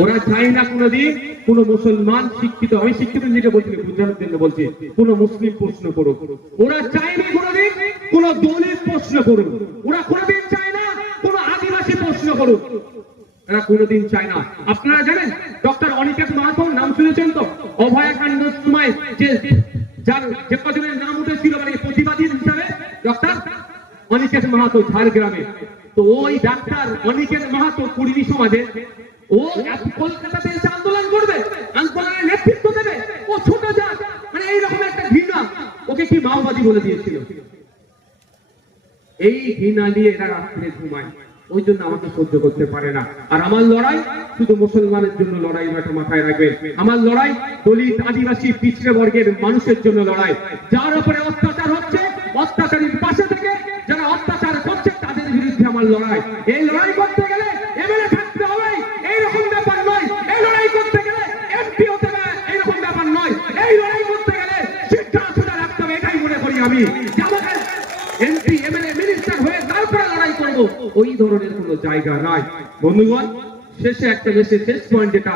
ওরা চায় না কোনোদিন কোন মুসলমান শিক্ষিত, আমি শিক্ষিত নিজেকে বলছি, বুঝানোর জন্য বলছি, কোন মুসলিম প্রশ্ন করুক। ওরা চায়নি কোনোদিন কোন দলিত প্রশ্ন করুক, ওরা কোনোদিন চায় না কোন আদিবাসী প্রশ্ন করুক, এরা কোনোদিন চায় না। আপনারা জানেন ডক্টর অনিকেত মাহাতো নাম শুনেছেন তো? অভয়াকাণ্ডের সময় যার যে কজনের নাম উঠেছিল মানে প্রতিবাদী হিসাবে ডক্টর অনিকেত মাহাতো ঝাড়গ্রামে। তো ওই ডাক্তার অনিকেত মাহাতো কুর্মী সমাজে ও কলকাতাতে এসে আন্দোলন করবে, আন্দোলনের নেতৃত্ব দেবে, ও ছোট জাত, মানে এইরকম একটা ঘৃণা, ওকে কি মাওবাদী বলে দিয়েছিল। এই ঘৃণা নিয়ে এরা রাত্রে ঘুমায়, ওই জন্য আমাকে সহ্য করতে পারে না। আর আমার লড়াই শুধু মুসলমানের জন্য লড়াই, এটা মাথায় রাখবে। আমার লড়াই দলিত, আদিবাসী, পিছড়ে বর্গের মানুষের জন্য লড়াই। যার উপরে অত্যাচার হচ্ছে, অত্যাচারীর পাশে থেকে যারা অত্যাচার করছে তাদের বিরুদ্ধে আমার লড়াই। এই লড়াই করতে গেলে এমএলএ থাকতে হবে এইরকম ব্যাপার নয়, এই লড়াই করতে গেলে এমপি হতে হবে এইরকম ব্যাপার নয়, এই লড়াই করতে গেলে শিক্ষা সুবিধা রাখতে হবে। এটাই মনে করি আমি, যে আমাকে এমপি এমএলএ মিনিস্টার হয়ে তারপরে লড়াই করব, ওই ধরনের কোনো জায়গা নাই। বন্ধুগণ, শেষে একটা শেষ পয়েন্ট যেটা